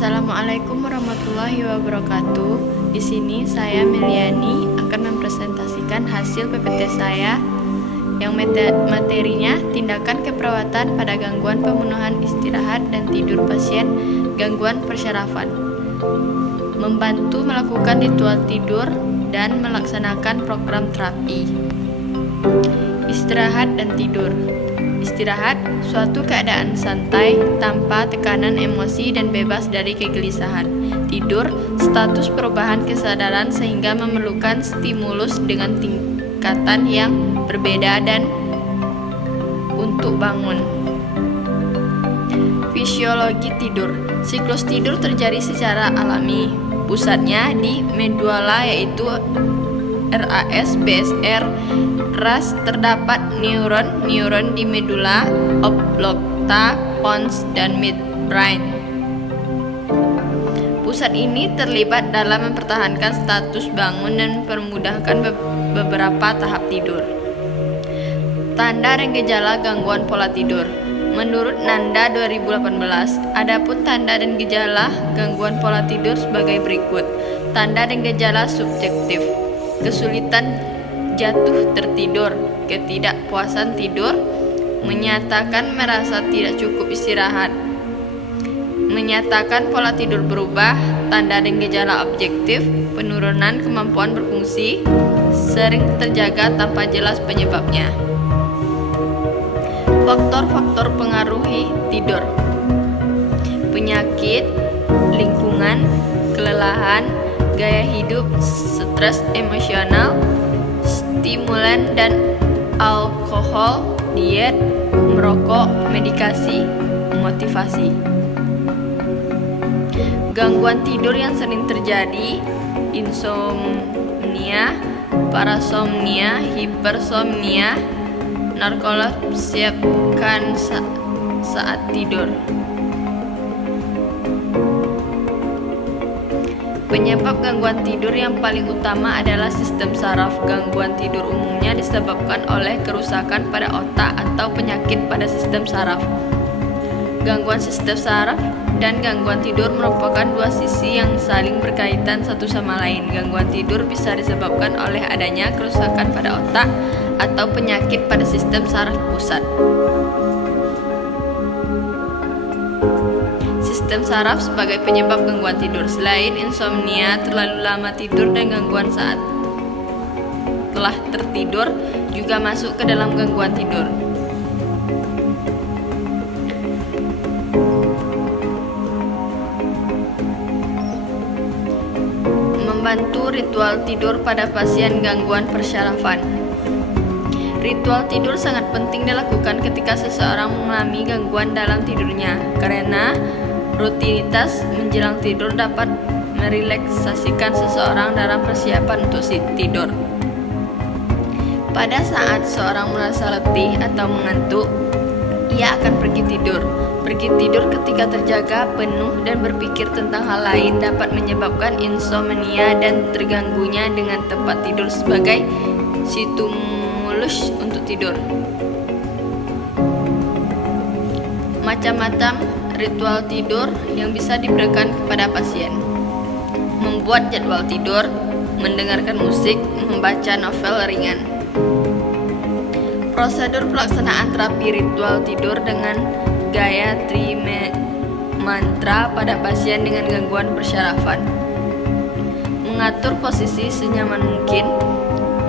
Assalamualaikum warahmatullahi wabarakatuh. Di sini saya Meliani akan mempresentasikan hasil PPT saya yang materinya tindakan keperawatan pada gangguan pemenuhan istirahat dan tidur pasien gangguan persyarafan, membantu melakukan ritual tidur dan melaksanakan program terapi. Istirahat dan tidur. Istirahat, suatu keadaan santai, tanpa tekanan emosi dan bebas dari kegelisahan. Tidur, status perubahan kesadaran sehingga memerlukan stimulus dengan tingkatan yang berbeda dan untuk bangun. Fisiologi tidur. Siklus tidur terjadi secara alami. Pusatnya di medula yaitu RAS, BSR, RAS terdapat neuron di medula oblongata, pons, dan midbrain. Pusat ini terlibat dalam mempertahankan status bangun dan mempermudahkan beberapa tahap tidur. Tanda dan gejala gangguan pola tidur. Menurut Nanda 2018, adapun tanda dan gejala gangguan pola tidur sebagai berikut. Tanda dan gejala subjektif: kesulitan jatuh tertidur, ketidakpuasan tidur, menyatakan merasa tidak cukup istirahat, menyatakan pola tidur berubah. Tanda dan gejala objektif: penurunan kemampuan berfungsi, sering terjaga tanpa jelas penyebabnya. Faktor-faktor pengaruhi tidur: penyakit, lingkungan, kelelahan, gaya hidup, stres emosional, stimulan dan alkohol, diet, merokok, medikasi, motivasi. Gangguan tidur yang sering terjadi: insomnia, parasomnia, hipersomnia, narkolepsi saat tidur. Penyebab gangguan tidur yang paling utama adalah sistem saraf. Gangguan tidur umumnya disebabkan oleh kerusakan pada otak atau penyakit pada sistem saraf. Gangguan sistem saraf dan gangguan tidur merupakan dua sisi yang saling berkaitan satu sama lain. Gangguan tidur bisa disebabkan oleh adanya kerusakan pada otak atau penyakit pada sistem saraf pusat. Sistem saraf sebagai penyebab gangguan tidur. Selain insomnia, terlalu lama tidur dan gangguan saat telah tertidur juga masuk ke dalam gangguan tidur. Membantu ritual tidur pada pasien gangguan persyarafan. Ritual tidur sangat penting dilakukan ketika seseorang mengalami gangguan dalam tidurnya, karena rutinitas menjelang tidur dapat merelaksasikan seseorang dalam persiapan untuk tidur. Pada saat seorang merasa letih atau mengantuk, ia akan pergi tidur. Pergi tidur ketika terjaga, penuh, dan berpikir tentang hal lain dapat menyebabkan insomnia dan terganggunya dengan tempat tidur sebagai stimulus untuk tidur. Macam-macam ritual tidur yang bisa diberikan kepada pasien: membuat jadwal tidur, mendengarkan musik, membaca novel ringan. Prosedur pelaksanaan terapi ritual tidur dengan Gayatri mantra pada pasien dengan gangguan persyarafan. Mengatur posisi senyaman mungkin,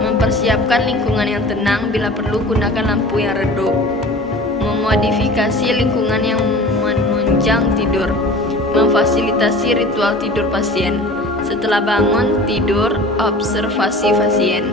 mempersiapkan lingkungan yang tenang, bila perlu gunakan lampu yang redup, memodifikasi lingkungan yang menunjang tidur, memfasilitasi ritual tidur pasien. Setelah bangun tidur, observasi pasien.